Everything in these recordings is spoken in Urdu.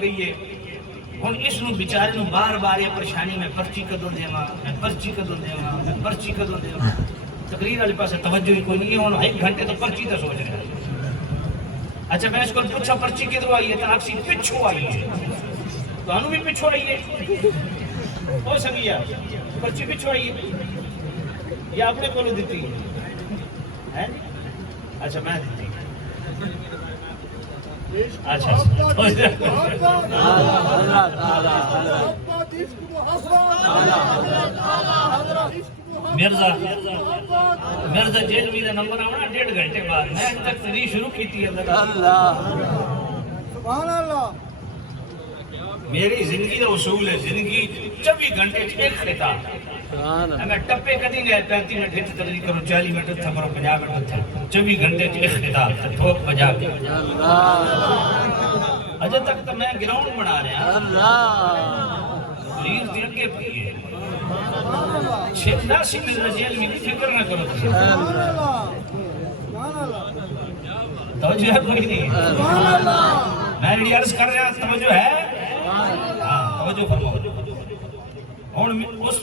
گئی ہے ہن اس نو بیچارے نو بار بار یہ پریشانی میں پرچی کدوں دیواں میں پرچی کدوں دیواں میں پرچی کدوں دیواں تقریر والے پاسے توجہ ہی کوئی نہیں ہے ہن ایک گھنٹے تو پرچی تے سوچ رہا ہے اچھا میں اس کو پوچھا پرچی کدھروں آئی ہے تو آپ سی پچھو آئی ہے تو انو بھی پچھو آئی ہے ہو سکیا پرچی پچھو آئی ہے یا اپنے کولو دیتی ہے اچھا میں دیتی اچھا مرزا جیل میرا نمبر آنا 1.5 گھنٹے بعد میں اب تک تقریر شروع کی تھی سبحان اللہ میری زندگی کا اصول ہے زندگی 24 گھنٹے ایک خطاب میں ٹپے کدی نہیں 35 منٹ ہت تقریر کروں 40 منٹ تھا کروں 50 منٹ تھا 24 گھنٹے ایک خطاب ٹھوک بجا کے اجے تک تو میں گراؤنڈ بنا رہا ریل دے کے پئی ہے شیخ ناصر مرزا جیل میں فکر نہ کرو سبحان اللہ توجہ ہے کوئی نہیں سبحان اللہ میں ریڈی عرض کر رہا توجہ ہے توجہ فرماؤ ہن اس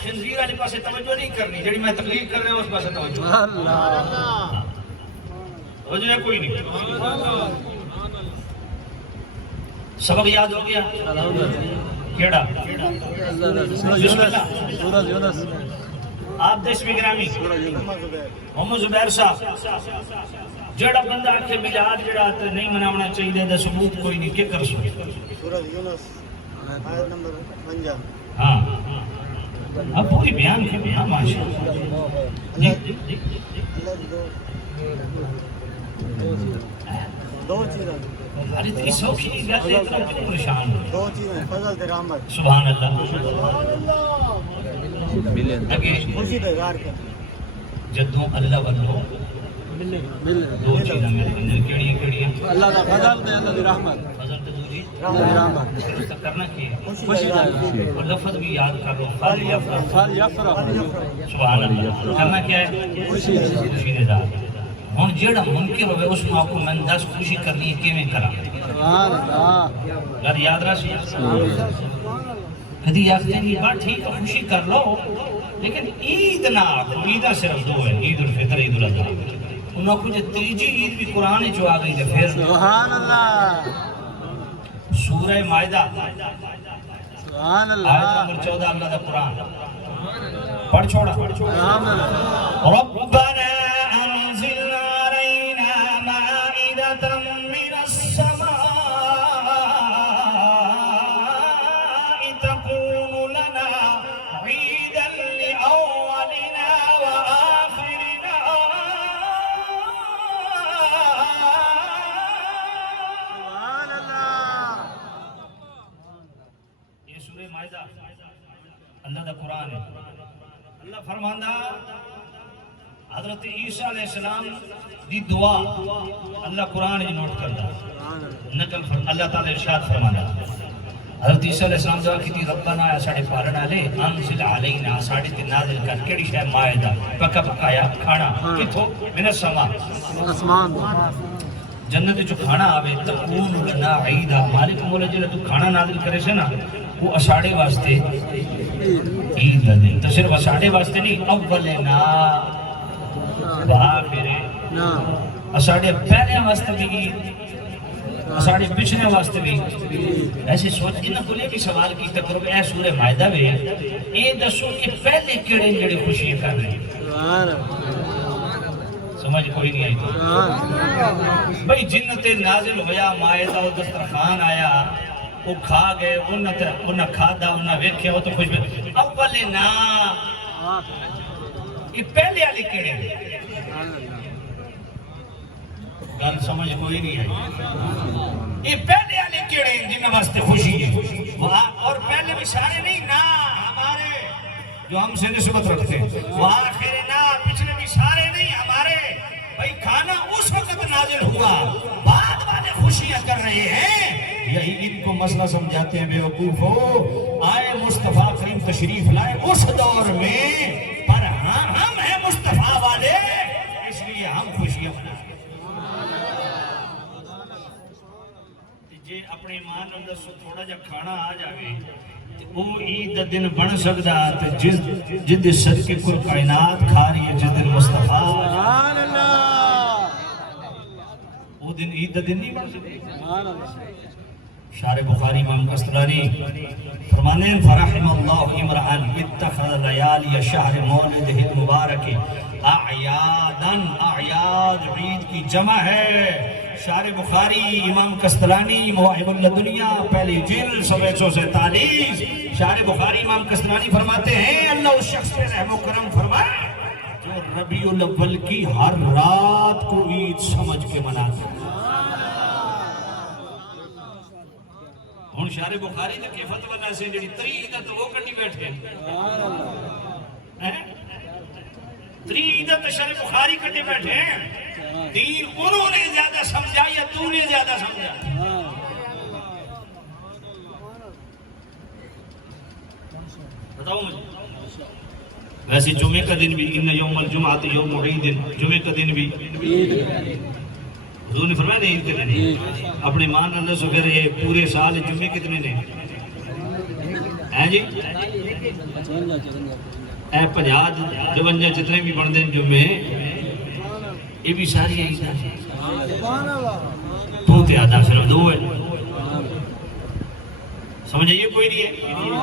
خنزیر والے پاسے توجہ نہیں کرنی جڑی میں تقریر کر رہا ہوں اس پاسے توجہ اللہ توجہ ہے کوئی نہیں سبق یاد ہو گیا کیڑا سورۃ یونس آپ دس میں گرامی محمد زبیر صاحب جڑا بندہ آکھے میلاد جڑا نہیں مناونا چاہیے دا ثبوت کوئی نہیں کیا کر سکتے سورۃ یونس آیت نمبر 50 ہاں اب پوری بیان کی بیان ماشاءاللہ دو چیزیں ارے تو اس وقت کی گل ہے اتنا کیوں پریشان ہو دو چیزیں فضل تے رحمت سبحان اللہ اگے خوشی تے اظہار کر جدوں اللہ والو دو چیزاں میرے اندر کیڑی اللہ دا فضل تے اللہ دی رحمت فضل تے دوسری رحمت کرنا کی ہے خوشی دا اظہار اور لفظ بھی یاد کر لو فال یفرح فال یفرح سبحان اللہ کرنا کیا ہے خوشی دے ذات ہن جیڑا ممکن ہوے اس کو آپ کو میں 10 خوشی کرنی ہے کیویں کراں سبحان اللہ گل یاد رکھ کدی آختے ہیں یہ بات ٹھیک ہے خوشی کر لو لیکن عید نہ عید صرف دو ہے عید الفطر عید الاضحیٰ انہوں کو جو تیجی عید بھی قرآن جو آ گئی ہے پھر سبحان اللہ سورہ مائدہ سبحان اللہ آیت نمبر 14 اللہ دا قرآن پڑھ چھوڑا سبحان اللہ ربنا انزل علينا مائدة من السماء تكون لنا عيدا لأولنا وآخرنا سبحان اللہ یہ سورہ مائدہ اللہ دا قرآن ہے اللہ فرماندہ حضرت عیسیٰ علیہ السلام دی دعا اللہ قرآن جو نوٹ کرتا نقل اللہ تعالی ارشاد فرمانا حضرت عیسیٰ علیہ السلام دعا کی تھی ربنا ساڑھے پالنا لے انزل علینا ساڑھے تے نازل کر کیڑی شے مائدہ پکا پکایا کھانا کتھوں من السماء آسمان جنت جو کھانا آوے تکون لنا عیدا مالک مولا جلے تو کھانا نازل کرے سے نا وہ اساڑے واسطے عید دے تو صرف اساڑے واسطے نہیں اولنا آخرے اساڑے پہلے واسطے بھی عید اساڑے پچھلے واسطے بھی ایسے سوچ کے نہ بولے کہ سوال کی تکرو اے سورہ مائدہ میں اے دسو کہ پہلے کیڑے جڑے خوشی کر رہے ہیں سمجھ کوئی نہیں آئی تو بھئی جنت نازل ہویا مائدہ و دسترخوان آیا وہ کھا گئے انہاں کھادا انہاں ویکھیا وہ تو خوش بھی اول نا یہ پہلے آلی کیڑے ہیں گل سمجھ کوئی نہیں آئی یہ پہلے آلی کیڑے ہیں جنہاں واسطے خوشی ہے اور پہلے بھی سارے نہیں نا ہمارے جو ہم سے نسبت رکھتے ہیں وہ آخر نا پچھلے بھی سارے نہیں ہمارے بھئی کھانا اس وقت نازل ہوا بعد والے خوشیاں کر رہے ہیں یہی ان کو مسئلہ سمجھاتے ہیں بے وقوف ہو آئے مصطفیٰ کریم تشریف لائے اس دور میں پر ہم ہیں مصطفیٰ والے اس لیے ہم خوشیاں جی اپنی ماں نوں دسو تھوڑا جا کھانا آ جاوے تے او عید دا دن بن سکدا تے جد صدقے کوئی کائنات کھا رہی ہے جس دن مصطفیٰ سبحان اللہ وہ دن عید دا دن نہیں بن سکدا سبحان اللہ شارح بخاری امام قسطلانی فرمانے ہیں فرحم اللہ امرأن اتخذ لیالی شہر مولدہ المبارک اعیادن اعیاد عید کی جمع ہے شارح بخاری امام قسطلانی مواہب اللدنیا پہلی جلد 147 شارح بخاری امام قسطلانی فرماتے ہیں اللہ اس شخص پہ رحم و کرم فرمائے جو ربیع الاول کی ہر رات کو عید سمجھ کے مناتے ہیں ہون شارح بخاری نے کیفت والا سے جڑی تری عیدت وہ کرنی بیٹھے تری عیدت شارح بخاری کرنی بیٹھے دین انہوں نے زیادہ سمجھا یا تو نے زیادہ سمجھا بتاؤ مجھے ویسے جمعے کا دن بھی ان یوم الجمعہ یوم عید جمعے کا دن بھی حضور نے فرمایا نہیں عید کے دن اپنے مان اللہ سے کہہ رہے پورے سال جمعے کتنے نے ہیں جی اے 50 52 جتنے بھی بن دیں جمعے یہ بھی ساری عید تو تے آدھا صرف دو ہے سمجھئے کوئی نہیں ہے